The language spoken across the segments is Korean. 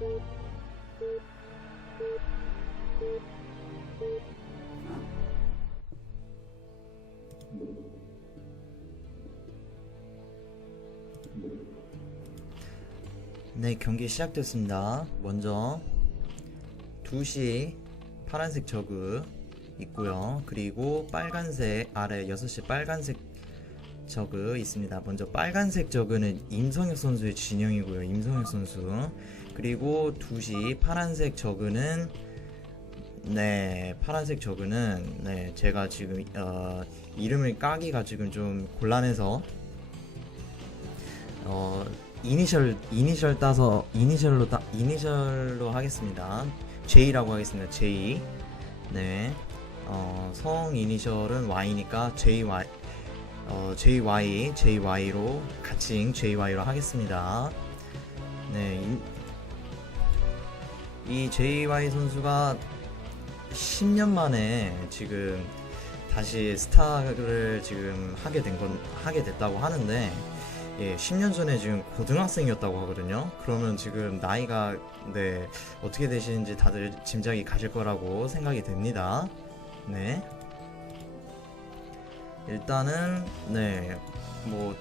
네, 경기 시작됐습니다. 먼저 2시 파란색 저그 있고요. 그리고 빨간색 아래 6시 빨간색 저그 있습니다. 먼저 빨간색 저그는 임성혁 선수의 진영이고요. 임성혁 선수. 그리고 2시 파란색 저그는 네, 파란색 저그는 네, 제가 지금 어, 이름을 까기가 지금 좀 곤란해서 어, 이니셜 이니셜 따서 이니셜로 따 이니셜로 하겠습니다. J라고 하겠습니다. J. 네. 어, 성 이니셜은 Y니까 JY 어, JY JY로 가칭 JY로 하겠습니다. 네. 이, 이 JY 선수가 10년 만에 지금 다시 스타를 지금 하게 된 건 하게 됐다고 하는데 예, 10년 전에 지금 고등학생이었다고 하거든요. 그러면 지금 나이가 네 어떻게 되시는지 다들 짐작이 가실 거라고 생각이 됩니다. 네. 일단은 네뭐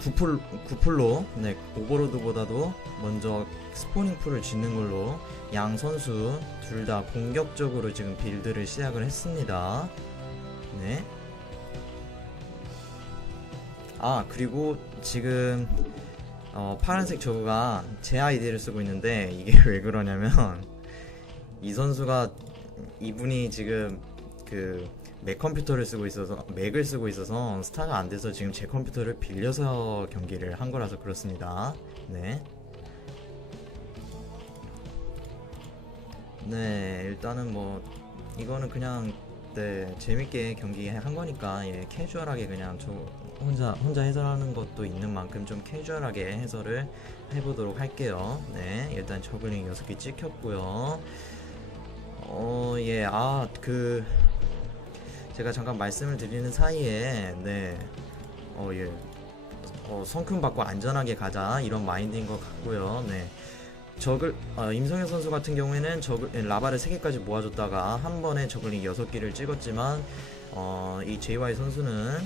구풀 구풀로 네 오버로드보다도 먼저 스포닝 풀을 짓는 걸로 양 선수 둘 다 공격적으로 지금 빌드를 시작을 했습니다. 네. 아 그리고 지금 어, 파란색 저그가 제 아이디를 쓰고 있는데 이게 왜 그러냐면 이 선수가 이분이 지금 그 맥 컴퓨터를 쓰고 있어서 맥을 쓰고 있어서 스타가 안 돼서 지금 제 컴퓨터를 빌려서 경기를 한 거라서 그렇습니다. 네. 네, 일단은 뭐 이거는 그냥 네, 재밌게 경기 한 거니까 예, 캐주얼하게 그냥 저 혼자 혼자 해설하는 것도 있는 만큼 좀 캐주얼하게 해설을 해보도록 할게요. 네, 일단 저글링 6개 찍혔고요. 어, 예, 아, 그 제가 잠깐 말씀을 드리는 사이에 네, 어, 예, 어, 성큼 받고 안전하게 가자 이런 마인드인 것 같고요. 네. 적을 어, 임성현 선수 같은 경우에는 적을 예, 라바를 3개까지 모아줬다가 한 번에 저글링 6개를 찍었지만 어, 이 JY 선수는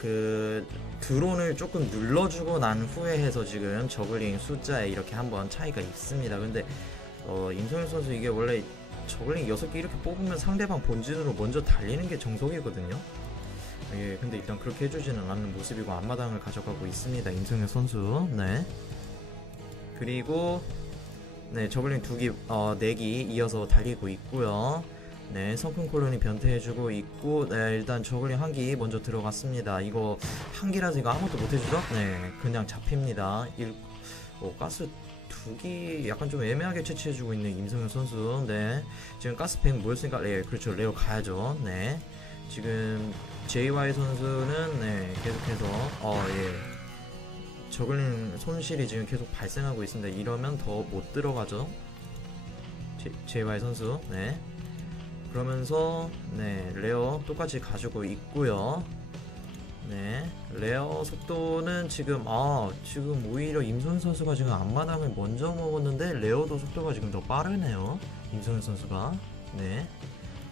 그 드론을 조금 눌러주고 난 후에 해서 지금 저글링 숫자에 이렇게 한번 차이가 있습니다. 근데 어, 임성현 선수 이게 원래 저글링 6개 이렇게 뽑으면 상대방 본진으로 먼저 달리는 게 정석이거든요. 예, 근데 일단 그렇게 해주지는 않는 모습이고 앞마당을 가져가고 있습니다. 임성현 선수. 네. 그리고 네 저글링 두기 어, 네기 이어서 달리고 있고요. 네 성큰 콜론이 변태해주고 있고 네 일단 저글링 한 기 먼저 들어갔습니다. 이거 한 기라서 이거 아무것도 못해주죠? 네 그냥 잡힙니다. 일, 어, 가스 두기 약간 좀 애매하게 채취해주고 있는 임성현 선수. 네 지금 가스팩 모였으니까 네 그렇죠 레오 가야죠. 네 지금 JY 선수는 네 계속해서 어 예. 저글링 손실이 지금 계속 발생하고 있습니다. 이러면 더 못 들어가죠. 제, JY 선수. 네. 그러면서 네 레어 똑같이 가지고 있고요. 네 레어 속도는 지금 아 지금 오히려 임선 선수가 지금 앞마당을 먼저 먹었는데 레어도 속도가 지금 더 빠르네요. 임선 선수가 네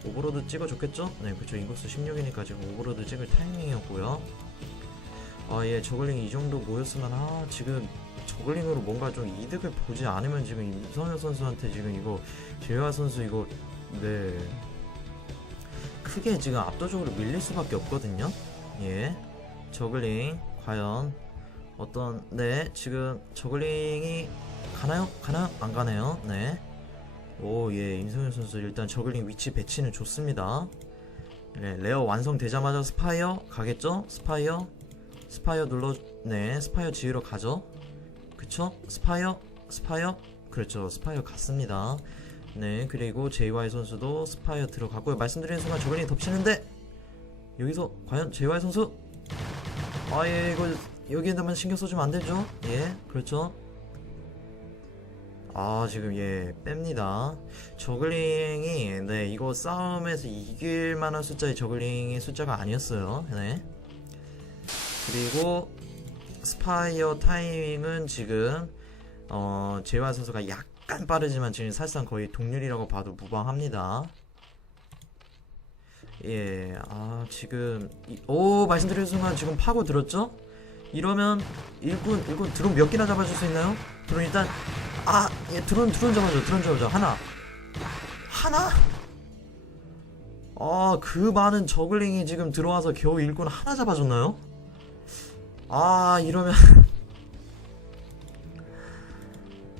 오버로드 찍어줬겠죠? 네 그렇죠 인구수 16이니까 지금 오버로드 찍을 타이밍이었고요. 아, 예, 저글링 이 정도 모였으면, 아, 지금 저글링으로 뭔가 좀 이득을 보지 않으면 지금 임성현 선수한테 지금 이거, 재화 선수 이거, 네. 크게 지금 압도적으로 밀릴 수밖에 없거든요. 예. 저글링, 과연, 어떤, 네, 지금 저글링이 가나요? 가나요? 안 가네요. 네. 오, 예, 임성현 선수 일단 저글링 위치 배치는 좋습니다. 네, 레어 완성되자마자 스파이어 가겠죠? 스파이어 스파이어 눌러 네 스파이어 지으러 가죠? 그쵸? 스파이어 스파이어? 그렇죠. 스파이어 갔습니다. 네 그리고 JY 선수도 스파이어 들어가고요. 말씀드리는 순간 저글링 덮치는데 여기서 과연 JY 선수? 아예 이거 여기에다만 신경 써주면 안 되죠? 예 그렇죠. 아 지금 예 뺍니다. 저글링이 네 이거 싸움에서 이길 만한 숫자의 저글링의 숫자가 아니었어요. 네 그리고 스파이어 타이밍은 지금 어, 재화 선수가 약간 빠르지만 지금 사실상 거의 동률이라고 봐도 무방합니다. 예, 아, 지금, 이- 오, 말씀드린 순간 지금 파고 들었죠? 이러면 일군, 일군 드론 몇 개나 잡아줄 수 있나요? 드론 일단, 아, 예, 드론, 드론 잡아줘, 드론 잡아줘. 하나. 하나? 아, 그 많은 저글링이 지금 들어와서 겨우 일군 하나 잡아줬나요? 아, 이러면.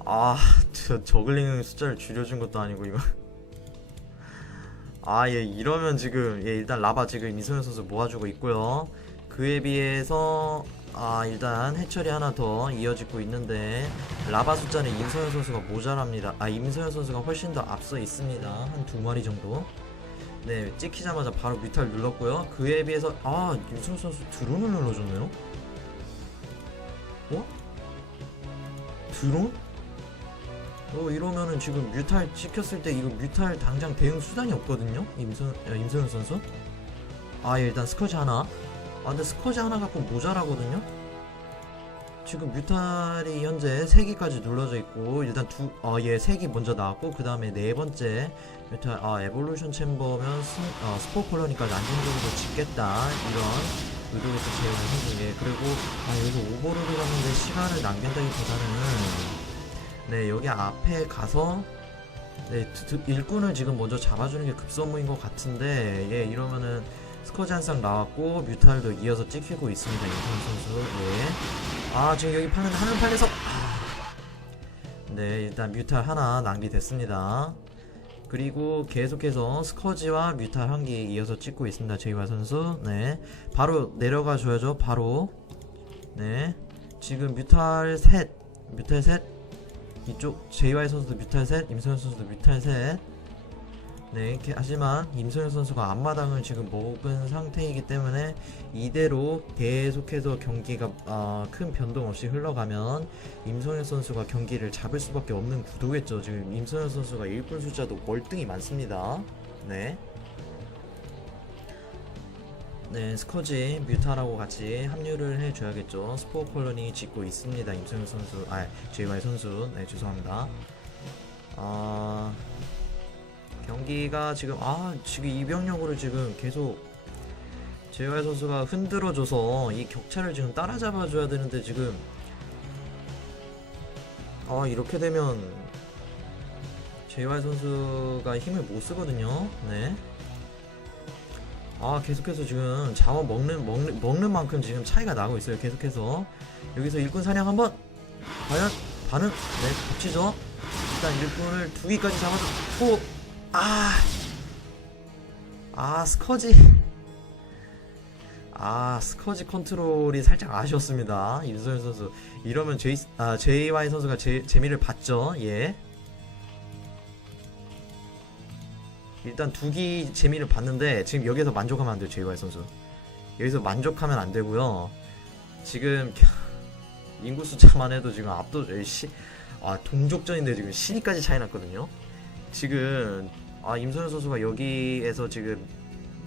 아, 저 저글링 숫자를 줄여준 것도 아니고, 이거. 아, 예, 이러면 지금, 예, 일단 라바 지금 이소연 선수 모아주고 있고요. 그에 비해서, 아, 일단 해철이 하나 더 이어지고 있는데, 라바 숫자는 임소연 선수가 모자랍니다. 아, 임소연 선수가 훨씬 더 앞서 있습니다. 한 두 마리 정도. 네, 찍히자마자 바로 뮤탈 눌렀고요. 그에 비해서, 아, 임소연 선수 드론을 눌러줬네요? 어? 드론? 어 이러면은 지금 뮤탈 찍혔을 때 이거 뮤탈 당장 대응 수단이 없거든요? 임선 어, 임선우 선수? 아 예, 일단 스커지 하나. 아 근데 스커지 하나 갖고 모자라거든요? 지금 뮤탈이 현재 3개까지 눌러져 있고 일단 두 아예 3개 먼저 나왔고 그 다음에 네 번째 뮤탈 아 에볼루션 챔버면 스, 어, 스포 콜로니까지 안정적으로 짓겠다 이런 의도에서 재현을 해주게 그리고 아 여기서 오버로드 갔는데 시간을 낭비한다기보다는 네 여기 앞에 가서 네 일꾼을 지금 먼저 잡아주는 게 급선무인 것 같은데 예 이러면은 스커지 한 쌍 나왔고 뮤탈도 이어서 찍히고 있습니다 임성 선수. 예아 지금 여기 파는 하늘 팔려서 아, 네 일단 뮤탈 하나 낭비됐습니다 그리고 계속해서 스커지와 뮤탈 한개 이어서 찍고 있습니다. 제이와 선수. 네. 바로 내려가 줘야죠. 바로. 네. 지금 뮤탈 셋. 뮤탈 셋. 이쪽 JY 선수도 뮤탈 셋, 임소연 선수도 뮤탈 셋. 네, 하지만 임소연 선수가 앞마당을 지금 먹은 상태이기 때문에 이대로 계속해서 경기가 아, 큰 변동 없이 흘러가면 임소연 선수가 경기를 잡을 수밖에 없는 구도겠죠. 지금 임소연 선수가 일꾼 숫자도 월등히 많습니다. 네. 네, 스커지 뮤타라고 같이 합류를 해줘야겠죠. 스포 콜로니 짓고 있습니다. 임소영 선수, 아, JY 선수. 네, 죄송합니다. 아, 경기가 지금, 아, 지금 이병력으로 지금 계속 JY 선수가 흔들어줘서 이 격차를 지금 따라잡아줘야 되는데 지금, 아, 이렇게 되면 JY 선수가 힘을 못 쓰거든요. 네. 아 계속해서 지금 자원 먹는 먹는 먹는 만큼 지금 차이가 나고 있어요. 계속해서 여기서 일꾼 사냥 한번 과연 반응 네 붙이죠. 일단 일꾼을 두 개까지 잡아주고 아. 아 스커지. 아 스커지 컨트롤이 살짝 아쉬웠습니다. 임소연 선수. 이러면 제이 아 JY 선수가 제, 재미를 봤죠. 예. 일단 두기 재미를 봤는데 지금 여기서 만족하면 안 돼요 JY 선수. 여기서 만족하면 안 되고요. 지금 인구 숫자만 해도 지금 압도 시, 아 동족전인데 지금 신위까지 차이 났거든요. 지금 아 임선현 선수가 여기에서 지금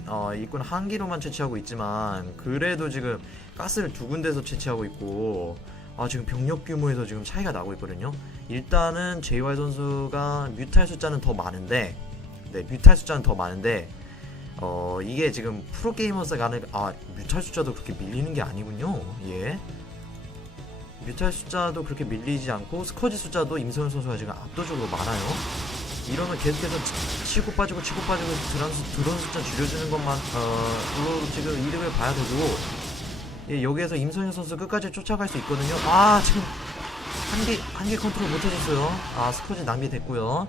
어 일꾼 한 기로만 채취하고 있지만 그래도 지금 가스를 두 군데서 채취하고 있고 아 지금 병력 규모에서 지금 차이가 나고 있거든요 일단은 JY 선수가 뮤탈 숫자는 더 많은데 네, 뮤탈 숫자는 더 많은데 어 이게 지금 프로게이머스가 하는 아 뮤탈 숫자도 그렇게 밀리는 게 아니군요. 예. 뮤탈 숫자도 그렇게 밀리지 않고 스커지 숫자도 임성현 선수가 지금 압도적으로 많아요. 이러면 계속해서 치- 치고 빠지고 치고 빠지고 수- 드론 숫자 줄여주는 것만 어로 지금 이득을 봐야 되고 예, 여기에서 임성현 선수 끝까지 쫓아갈 수 있거든요. 아 지금 한개 한 개 컨트롤 못해줬어요. 아 스커지 낭비됐고요.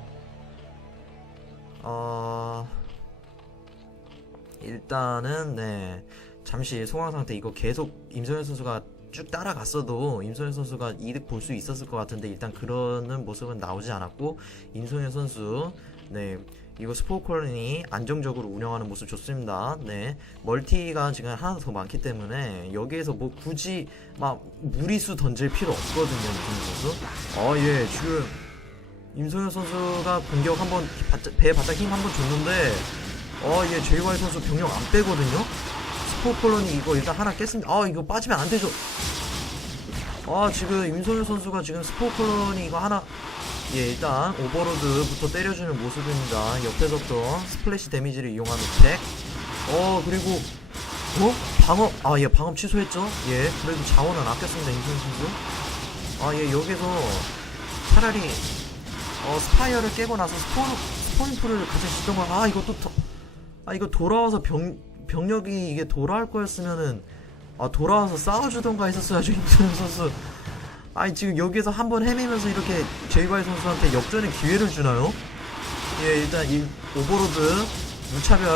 어 일단은 네 잠시 소강 상태 이거 계속 임선현 선수가 쭉 따라갔어도 임선현 선수가 이득 볼 수 있었을 것 같은데 일단 그러는 모습은 나오지 않았고 임선현 선수 네 이거 스포콜론이 안정적으로 운영하는 모습 좋습니다. 네 멀티가 지금 하나 더 많기 때문에 여기에서 뭐 굳이 막 무리수 던질 필요 없거든요 임선현 선수. 어예 지금 임소연 선수가 공격 한번 배에 바짝 힘 한번 줬는데 어얘 JY 선수 병력 안 빼거든요 스포 콜론이 이거 일단 하나 깼습니다. 아 이거 빠지면 안 되죠. 아 지금 임소율 선수가 지금 스포클론이 이거 하나. 예 일단 오버로드부터 때려주는 모습입니다. 옆에서부터 스플래시 데미지를 이용한 우택 어 그리고 어? 방업 아예 방업 취소했죠? 예 그래도 자원은 아꼈습니다 임소율 선수. 아예 여기서 차라리 어 스파이어를 깨고 나서 스포 스포인프를 같이 시동을 아 이거 또아 이거 돌아와서 병 병력이 이게 돌아올 거였으면은 아 돌아와서 싸워주던가 했었어야죠 임소영 선수. 아니 지금 여기에서 한 번 헤매면서 이렇게 제이바이 선수한테 역전의 기회를 주나요? 예 일단 이 오버로드 무차별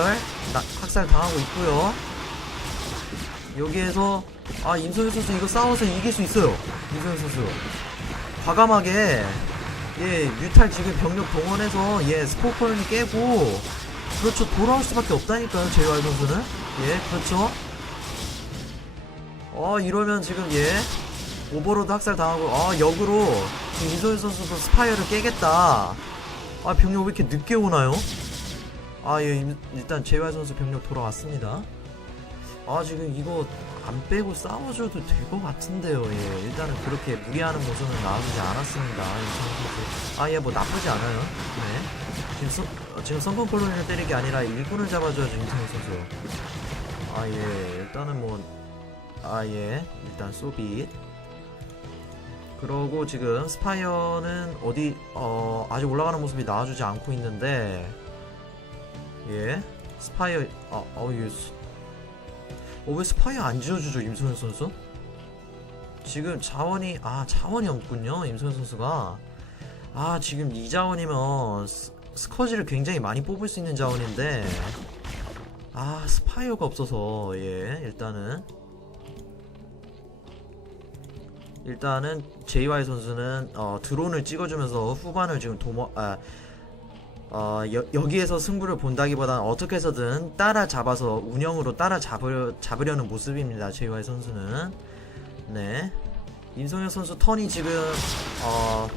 나- 학살 당하고 있고요. 여기에서 아 임소영 선수 이거 싸워서 이길 수 있어요. 임소영 선수. 과감하게 예 뮤탈 지금 병력 동원해서 예 스포커를 깨고 그렇죠. 돌아올 수밖에 없다니까요 제이바이 선수는. 예 그렇죠. 어 이러면 지금 예. 오버로드 학살 당하고 아 역으로 지금 이소연 선수도 스파이어를 깨겠다. 아 병력 왜 이렇게 늦게 오나요? 아 예 일단 제이와이 선수 병력 돌아왔습니다. 아 지금 이거 안 빼고 싸워줘도 될 것 같은데요 예. 일단은 그렇게 무리하는 모습은 나와주지 않았습니다 아 예 뭐 나쁘지 않아요. 네. 지금 선, 어, 지금 성공 콜로니를 때리기 아니라 일꾼을 잡아줘야죠 임성희 선수 아예 일단은 뭐 아, 예. 일단 소빗. 그러고 지금 스파이어는 어디, 어, 아직 올라가는 모습이 나와주지 않고 있는데, 예. 스파이어, 아, 어, 예. 스- 어, 왜 스파이어 안 지어주죠, 임소연 선수? 지금 자원이, 아, 자원이 없군요, 임소연 선수가. 아, 지금 이 자원이면 스, 스커지를 굉장히 많이 뽑을 수 있는 자원인데, 아, 스파이어가 없어서, 예, 일단은. 일단은 JY 선수는 어, 드론을 찍어주면서 후반을 지금 도모 아, 어, 여, 여기에서 승부를 본다기보다는 어떻게 해서든 따라잡아서 운영으로 따라잡으려 잡으려는 모습입니다. JY 선수는 네 임성현 선수 턴이 지금 어,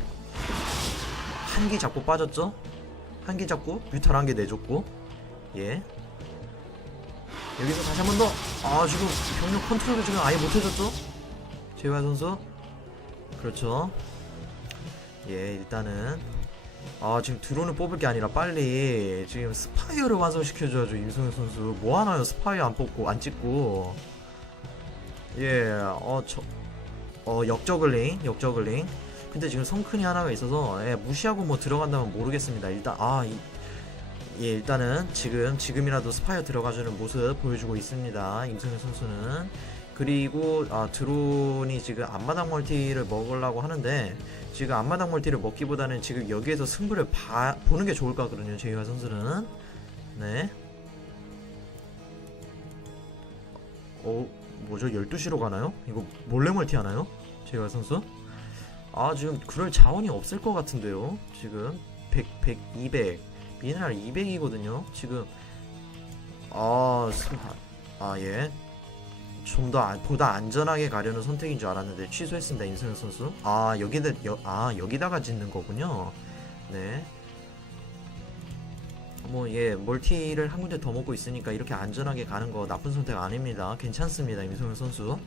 한기 잡고 빠졌죠? 한기 잡고 뮤탈 한 개 내줬고 예. 여기서 다시 한 번 더. 아 지금 병력 컨트롤을 지금 아예 못해줬죠? JY 선수. 그렇죠. 예, 일단은. 아 지금 드론을 뽑을 게 아니라 빨리 지금 스파이어를 완성시켜줘야죠 임승현 선수. 뭐 하나요? 스파이어 안 뽑고 안 찍고. 예어저 어, 역저글링 역저글링 근데 지금 성큰이 하나가 있어서 예, 무시하고 뭐 들어간다면 모르겠습니다 일단 아 이, 예 일단은 지금 지금이라도 스파이어 들어가주는 모습 보여주고 있습니다 임승현 선수는 그리고 아, 드론이 지금 앞마당 멀티를 먹으려고 하는데 지금 앞마당 멀티를 먹기보다는 지금 여기에서 승부를 봐, 보는 게 좋을 것 같거든요 제이화 선수는 네 어, 뭐죠 12시로 가나요? 이거 몰래 멀티 하나요? 제이화 선수? 아 지금 그럴 자원이 없을 것 같은데요 지금 100, 100, 200 미네랄 200이거든요 지금 아, 스- 아, 예. 좀 더 보다 안전하게 가려는 선택인 줄 알았는데 취소했습니다 임승현 선수. 아 여기다 여, 아 여기다가 짓는 거군요. 네. 뭐 예 멀티를 한 군데 더 먹고 있으니까 이렇게 안전하게 가는 거 나쁜 선택 아닙니다. 괜찮습니다 임승현 선수.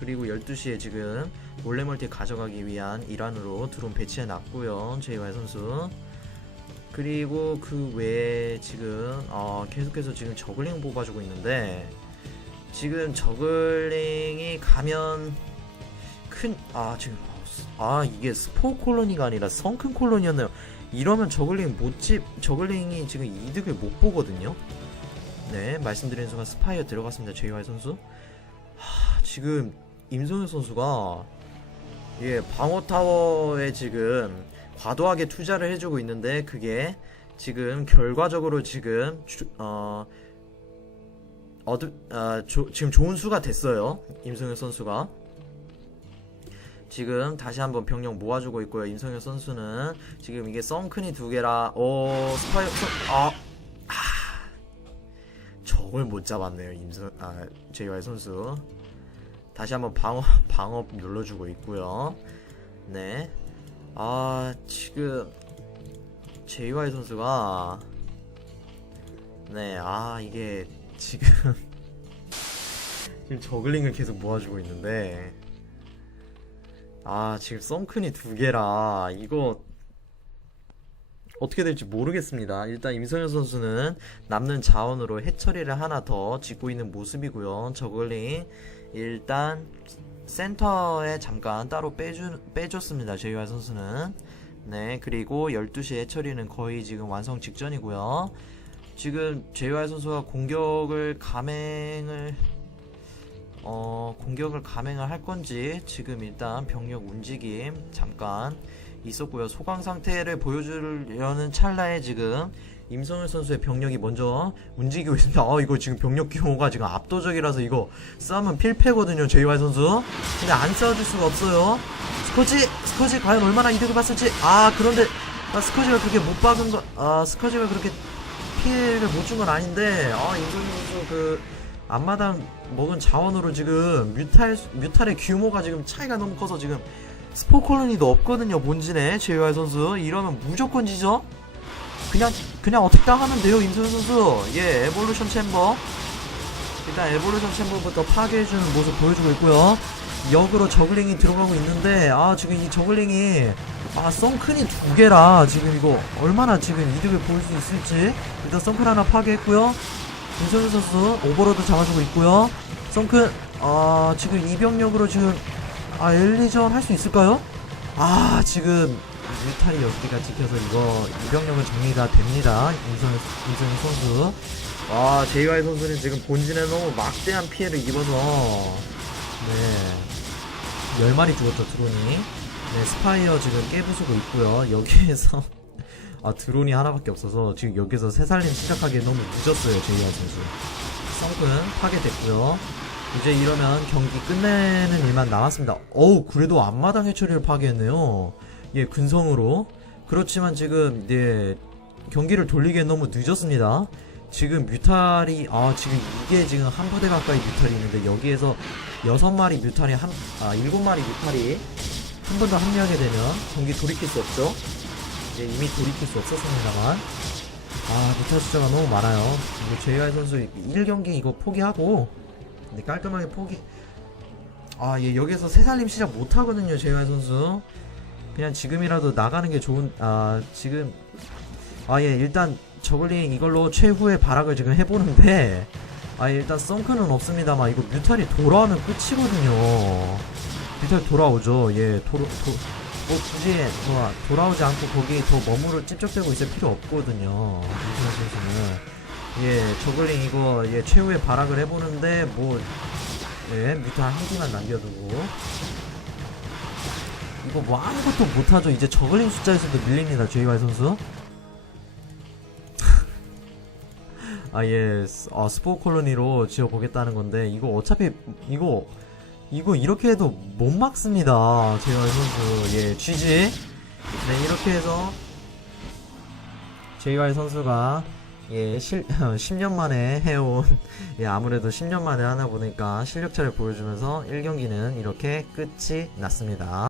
그리고 12시에 지금 몰래 멀티 가져가기 위한 일환으로 드론 배치해 놨고요 제이와이 선수. 그리고 그 외에 지금 어, 계속해서 지금 저글링 뽑아주고 있는데 지금 저글링이 가면 큰 아 지금 아 이게 스포 콜로니가 아니라 성큰 콜로니였네요. 이러면 저글링 못집 저글링이 지금 이득을 못 보거든요. 네 말씀드린 순간 스파이어 들어갔습니다. 제이와이 선수. 하, 지금 임성현 선수가 예 방어 타워에 지금 과도하게 투자를 해주고 있는데 그게 지금 결과적으로 지금 주, 어, 어드, 아, 조- 지금 좋은 수가 됐어요 임성현 선수가. 지금 다시 한번 병력 모아주고 있고요. 임성현 선수는 지금 이게 썬큰이 두 개라 어 스파이 아, 아 저걸 못 잡았네요 임성 아 제이와이 선수 다시 한번 방어 방어 눌러주고 있고요 네 아 지금 제이와이 선수가 네 아 이게 지금 지금 저글링을 계속 모아주고 있는데 아 지금 썬큰이 두 개라 이거 어떻게 될지 모르겠습니다. 일단 임성현 선수는 남는 자원으로 해처리를 하나 더 짓고 있는 모습이고요. 저글링 일단 센터에 잠깐 따로 빼주, 빼줬습니다. 제이와 선수는 네 그리고 12시 해처리는 거의 지금 완성 직전이고요. 지금 제이와 선수가 공격을 감행을 어 공격을 감행을 할 건지 지금 일단 병력 움직임 잠깐 있었고요. 소강 상태를 보여주려는 찰나에 지금 임성일 선수의 병력이 먼저 움직이고 있습니다. 어 이거 지금 병력 규모가 지금 압도적이라서 이거 싸움은 필패거든요. 제이와 선수. 근데 안 싸워줄 수가 없어요. 스코지 스코지 과연 얼마나 이득을 봤을지 아 그런데 아, 스코지가 그렇게 못 박은 거 아 스코지가 그렇게 피해를 못 준 건 아닌데 아 임성일 선수 그 앞마당 먹은 자원으로 지금 뮤탈 뮤탈의 규모가 지금 차이가 너무 커서 지금 스포 콜로니도 없거든요 본진에 제이와이 선수 이러면 무조건 지죠 그냥 그냥 어떻게 당하면 돼요 임소연 선수. 예 에볼루션 챔버. 일단 에볼루션 챔버부터 파괴해주는 모습 보여주고 있고요. 역으로 저글링이 들어가고 있는데 아 지금 이 저글링이 아 썬큰이 두 개라 지금 이거 얼마나 지금 이득을 볼 수 있을지. 일단 썬큰 하나 파괴했고요. 임소연 선수 오버로드 잡아주고 있고요. 썬큰 아 지금 이병력으로 지금 아 엘리전 할 수 있을까요? 아 지금 뮤탈이 10개가 찍혀서 이거 이병력은 정리가 됩니다. 임성, 임성희 선수. 와 제이와이 선수는 지금 본진에 너무 막대한 피해를 입어서 네. 10마리 죽었죠 드론이. 네 스파이어 지금 깨부수고 있고요. 여기에서 아 드론이 하나밖에 없어서 지금 여기서 새살림 시작하기에 너무 늦었어요 제이와이 선수. 썬큰 파괴됐고요. 이제 이러면 경기 끝내는 일만 남았습니다. 어우, 그래도 앞마당 해처리를 파괴했네요. 예, 근성으로. 그렇지만 지금, 예, 경기를 돌리기엔 너무 늦었습니다. 지금 뮤탈이, 아, 지금 이게 지금 한 부대 가까이 뮤탈이 있는데, 여기에서 여섯 마리 뮤탈이 한, 아, 일곱 마리 뮤탈이 한 번 더 합류하게 되면 경기 돌이킬 수 없죠. 예, 이미 돌이킬 수 없었습니다만. 아, 뮤탈 숫자가 너무 많아요. 이거 JY 선수 1경기 이거 포기하고, 근데 깔끔하게 포기. 아, 예, 여기서 새살림 시작 못 하거든요, 재환 선수. 그냥 지금이라도 나가는 게 좋은, 아, 지금. 아, 예, 일단 저글링 이걸로 최후의 발악을 지금 해보는데, 아, 예, 일단 썬크는 없습니다만, 이거 뮤탈이 돌아오면 끝이거든요. 뮤탈 돌아오죠. 예, 도로, 도, 뭐, 굳이, 뭐, 돌아오지 않고 거기 더 머무르 찝쩍대고 있을 필요 없거든요. 이승현 선수는. 예, 저글링 이거 예 최후의 발악을 해보는데 뭐 예, 뮤탈 한 기만 남겨두고 이거 뭐 아무것도 못하죠. 이제 저글링 숫자에서도 밀립니다. 제이와이 선수. 아 예, 스- 아, 스포 콜로니로 지어보겠다는 건데 이거 어차피 이거 이거 이렇게 해도 못 막습니다. 제이와이 선수. 예, GG. 네, 이렇게 해서 제이와이 선수가 예, 실, 10년 만에 해온, 예, 아무래도 10년 만에 하나 보니까 실력차를 보여주면서 1경기는 이렇게 끝이 났습니다.